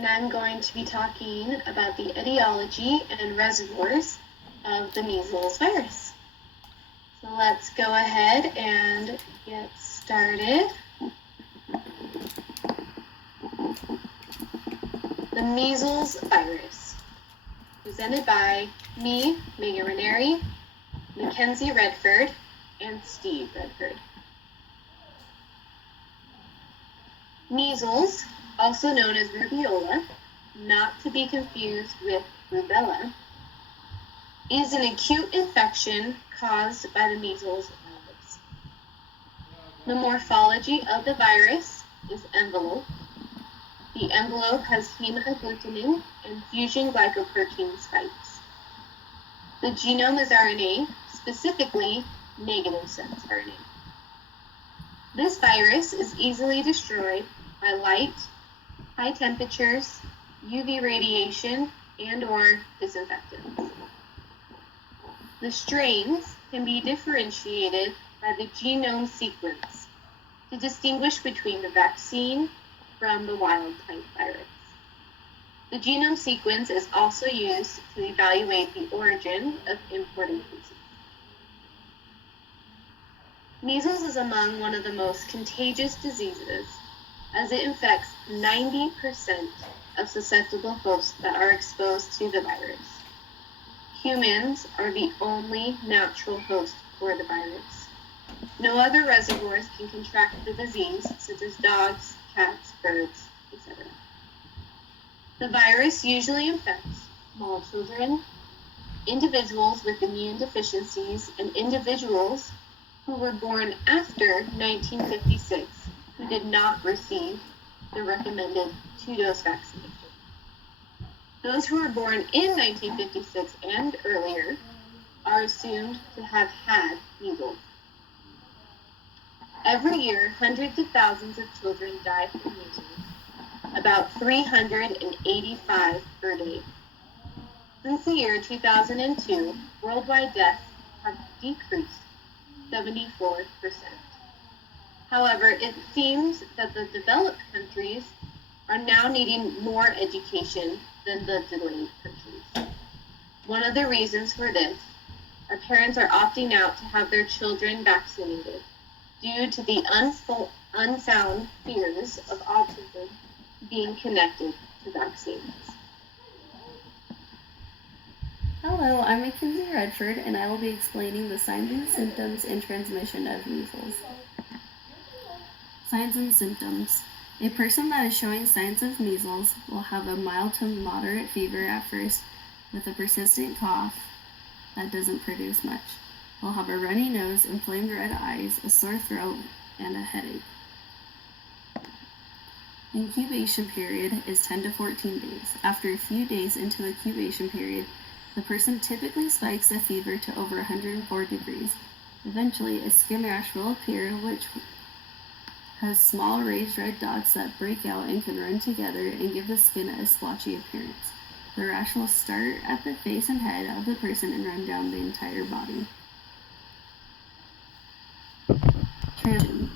and I'm going to be talking about the etiology and reservoirs of the measles virus. So let's go ahead and get started. The measles virus, presented by me, Megan Ranieri, Mackenzie Redford, and Steve Redford. Measles, also known as rubeola, not to be confused with rubella, is an acute infection caused by the measles virus. The morphology of the virus is envelope. The envelope has hemagglutinin and fusion glycoprotein spikes. The genome is RNA, specifically negative sense RNA. This virus is easily destroyed by light, high temperatures, UV radiation, and/or disinfectants. The strains can be differentiated by the genome sequence to distinguish between the vaccine from the wild-type virus. The genome sequence is also used to evaluate the origin of imported cases. Measles is among one of the most contagious diseases, as it infects 90% of susceptible hosts that are exposed to the virus. Humans are the only natural host for the virus. No other reservoirs can contract the disease, such as dogs, cats, birds, etc. The virus usually infects small children, individuals with immune deficiencies, and individuals who were born after 1956 who did not receive the recommended 2-dose vaccination. Those who were born in 1956 and earlier are assumed to have had measles. Every year, hundreds of thousands of children die from measles, about 385 per day. Since the year 2002, worldwide deaths have decreased 74%. However, it seems that the developed countries are now needing more education than the delayed countries. One of the reasons for this, our parents are opting out to have their children vaccinated due to the unfound fears of autism being connected to vaccines. Hello, I'm Mackenzie Redford, and I will be explaining the signs and symptoms and transmission of measles. Signs and symptoms. A person that is showing signs of measles will have a mild to moderate fever at first with a persistent cough that doesn't produce much. Will have a runny nose, inflamed red eyes, a sore throat, and a headache. Incubation period is 10 to 14 days. After a few days into the incubation period, the person typically spikes a fever to over 104 degrees. Eventually, a skin rash will appear, which has small raised red dots that break out and can run together and give the skin a splotchy appearance. The rash will start at the face and head of the person and run down the entire body. Transmission.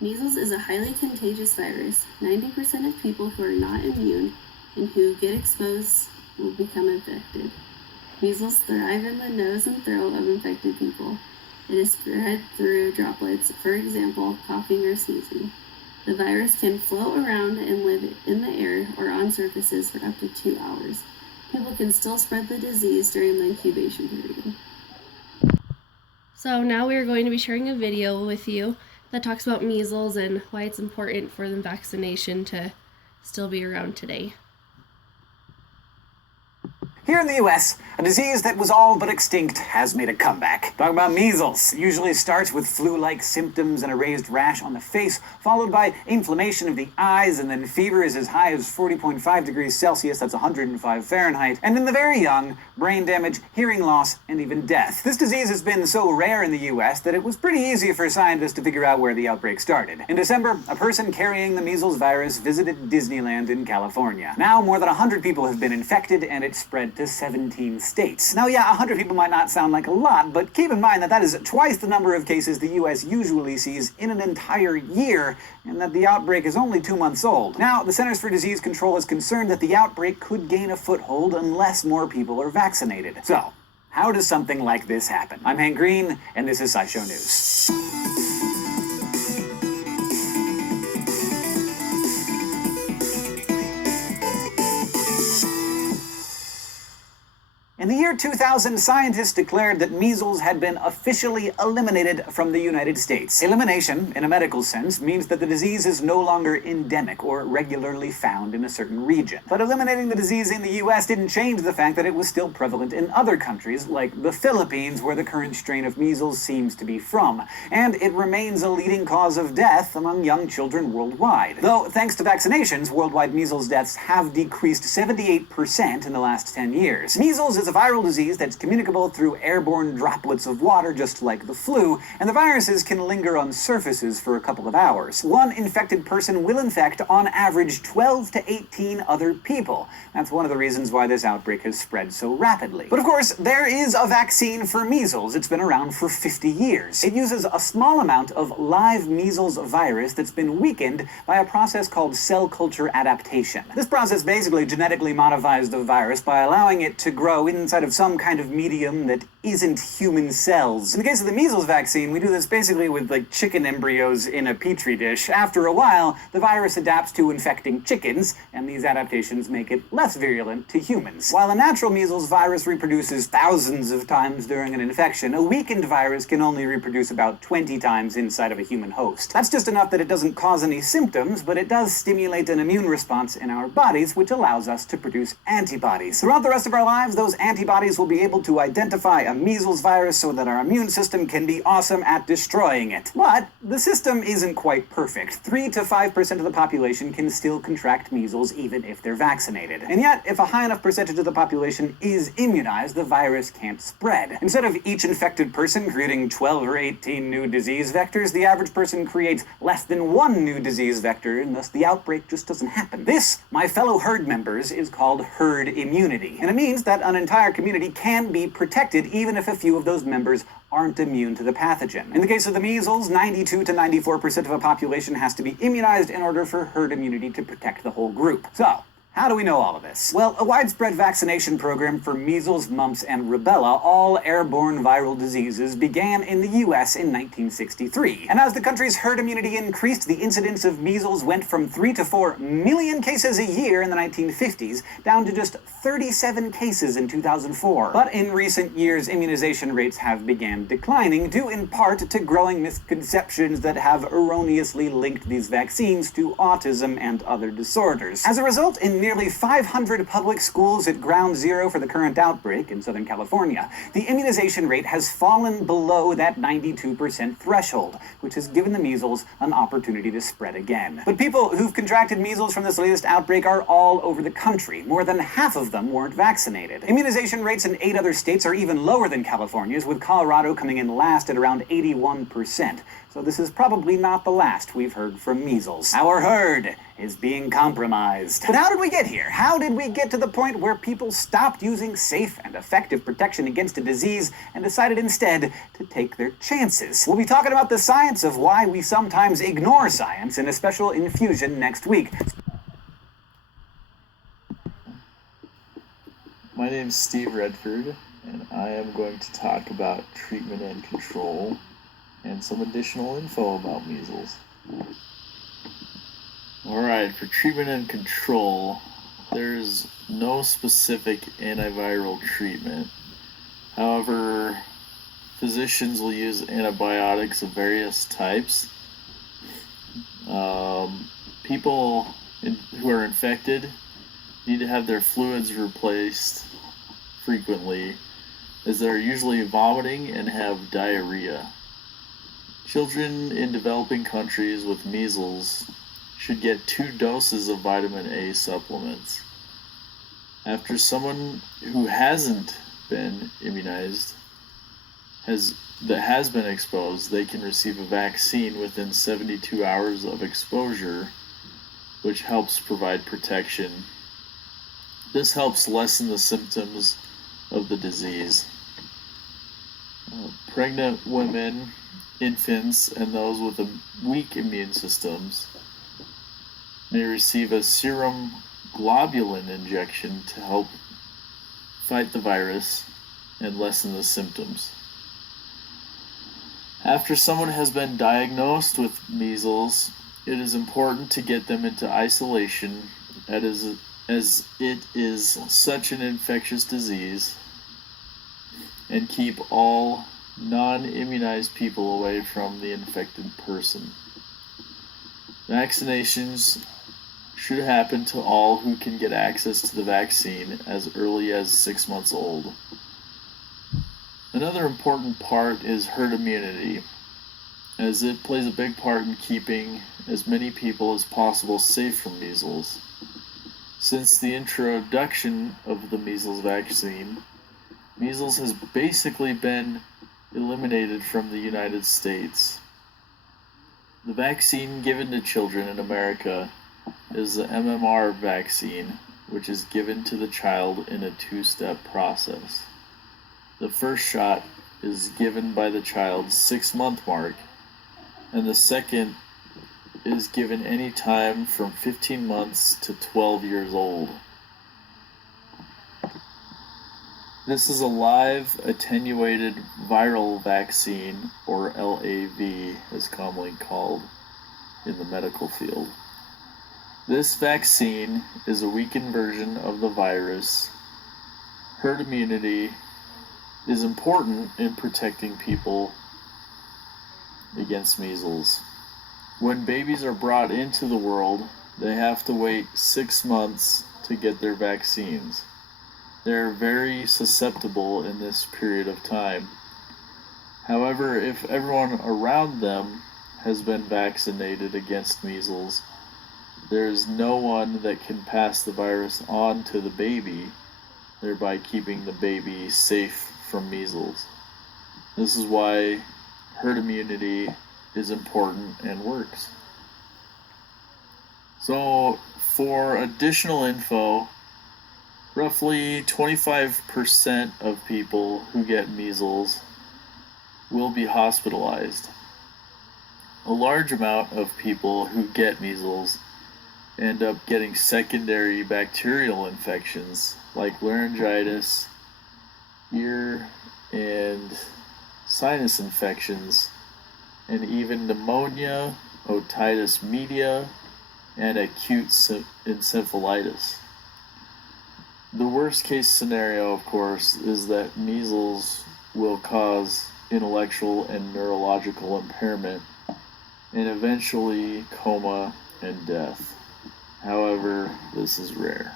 Measles is a highly contagious virus. 90% of people who are not immune and who get exposed will become infected. Measles thrive in the nose and throat of infected people. It is spread through droplets, for example, coughing or sneezing. The virus can float around and live in the air or on surfaces for up to 2 hours. People can still spread the disease during the incubation period. So now we are going to be sharing a video with you that talks about measles and why it's important for the vaccination to still be around today. Here in the US, a disease that was all but extinct has made a comeback. Talking about measles. It usually starts with flu-like symptoms and a raised rash on the face, followed by inflammation of the eyes, and then fever is as high as 40.5 degrees Celsius, that's 105 Fahrenheit, and in the very young, brain damage, hearing loss, and even death. This disease has been so rare in the US that it was pretty easy for scientists to figure out where the outbreak started. In December, a person carrying the measles virus visited Disneyland in California. Now, more than 100 people have been infected, and it's spread to to 17 states. Now, yeah, 100 people might not sound like a lot, but keep in mind that that is twice the number of cases the U.S. usually sees in an entire year, and that the outbreak is only 2 months old. Now, the Centers for Disease Control is concerned that the outbreak could gain a foothold unless more people are vaccinated. So, how does something like this happen? I'm Hank Green, and this is SciShow News. In the year 2000, scientists declared that measles had been officially eliminated from the United States. Elimination, in a medical sense, means that the disease is no longer endemic or regularly found in a certain region. But eliminating the disease in the US didn't change the fact that it was still prevalent in other countries, like the Philippines, where the current strain of measles seems to be from. And it remains a leading cause of death among young children worldwide. Though, thanks to vaccinations, worldwide measles deaths have decreased 78% in the last 10 years. Measles is a viral disease that's communicable through airborne droplets of water, just like the flu, and the viruses can linger on surfaces for a couple of hours. One infected person will infect, on average, 12 to 18 other people. That's one of the reasons why this outbreak has spread so rapidly. But of course, there is a vaccine for measles. It's been around for 50 years. It uses a small amount of live measles virus that's been weakened by a process called cell culture adaptation. This process basically genetically modifies the virus by allowing it to grow inside of some kind of medium that isn't human cells. In the case of the measles vaccine, we do this basically with like chicken embryos in a petri dish. After a while, the virus adapts to infecting chickens, and these adaptations make it less virulent to humans. While a natural measles virus reproduces thousands of times during an infection, a weakened virus can only reproduce about 20 times inside of a human host. That's just enough that it doesn't cause any symptoms, but it does stimulate an immune response in our bodies, which allows us to produce antibodies. Throughout the rest of our lives, those antibodies will be able to identify a measles virus so that our immune system can be awesome at destroying it. But the system isn't quite perfect. 3 to 5% of the population can still contract measles even if they're vaccinated. And yet, if a high enough percentage of the population is immunized, the virus can't spread. Instead of each infected person creating 12 or 18 new disease vectors, the average person creates less than 1 new disease vector, and thus the outbreak just doesn't happen. This, my fellow herd members, is called herd immunity. And it means that an entire community can be protected even if a few of those members aren't immune to the pathogen. In the case of the measles, 92 to 94% of a population has to be immunized in order for herd immunity to protect the whole group. So, how do we know all of this? Well, a widespread vaccination program for measles, mumps, and rubella, all airborne viral diseases, began in the U.S. in 1963. And as the country's herd immunity increased, the incidence of measles went from 3 to 4 million cases a year in the 1950s down to just 37 cases in 2004. But in recent years, immunization rates have began declining, due in part to growing misconceptions that have erroneously linked these vaccines to autism and other disorders. As a result, in nearly 500 public schools at ground zero for the current outbreak in Southern California, the immunization rate has fallen below that 92% threshold, which has given the measles an opportunity to spread again. But people who've contracted measles from this latest outbreak are all over the country. More than half of them weren't vaccinated. Immunization rates in 8 other states are even lower than California's, with Colorado coming in last at around 81%. So this is probably not the last we've heard from measles. Our herd is being compromised. But how did we get here? How did we get to the point where people stopped using safe and effective protection against a disease and decided instead to take their chances? We'll be talking about the science of why we sometimes ignore science in a special infusion next week. My name is Steve Redford, and I am going to talk about treatment and control and some additional info about measles. Alright, for treatment and control, there's no specific antiviral treatment. However, physicians will use antibiotics of various types. People who are infected need to have their fluids replaced frequently, as they're usually vomiting and have diarrhea. Children in developing countries with measles should get 2 doses of vitamin A supplements. After someone who hasn't been immunized that has been exposed, they can receive a vaccine within 72 hours of exposure, which helps provide protection This helps lessen the symptoms of the disease. Pregnant women, infants, and those with weak immune systems may receive a serum globulin injection to help fight the virus and lessen the symptoms. After someone has been diagnosed with measles, it is important to get them into isolation as it is such an infectious disease, and keep all non-immunized people away from the infected person. Vaccinations should happen to all who can get access to the vaccine as early as 6 months old. Another important part is herd immunity, as it plays a big part in keeping as many people as possible safe from measles. Since the introduction of the measles vaccine, measles has basically been eliminated from the United States. The vaccine given to children in America is the MMR vaccine, which is given to the child in a 2-step process. The first shot is given by the child's 6-month mark, and the second is given any time from 15 months to 12 years old. This is a live attenuated viral vaccine, or LAV as commonly called in the medical field. This vaccine is a weakened version of the virus. Herd immunity is important in protecting people against measles. When babies are brought into the world, they have to wait 6 months to get their vaccines. They're very susceptible in this period of time. However, if everyone around them has been vaccinated against measles, there is no one that can pass the virus on to the baby, thereby keeping the baby safe from measles. This is why herd immunity is important and works. So, for additional info, roughly 25% of people who get measles will be hospitalized. A large amount of people who get measles end up getting secondary bacterial infections like laryngitis, ear and sinus infections, and even pneumonia, otitis media, and acute encephalitis. The worst case scenario, of course, is that measles will cause intellectual and neurological impairment and eventually coma and death. However, this is rare.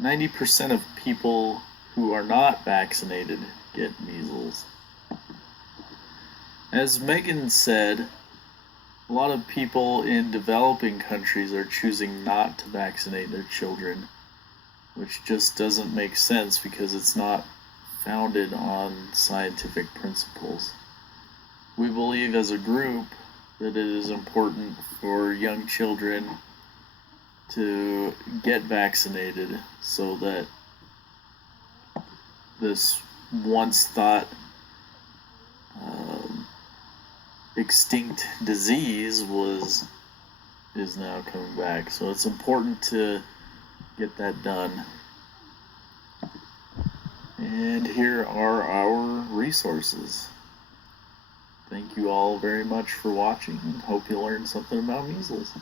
90% of people who are not vaccinated get measles. As Megan said, a lot of people in developing countries are choosing not to vaccinate their children, which just doesn't make sense because it's not founded on scientific principles. We believe as a group that it is important for young children to get vaccinated so that this once thought extinct disease is now coming back. So it's important to get that done. And here are our resources. Thank you all very much for watching, and hope you learned something about measles.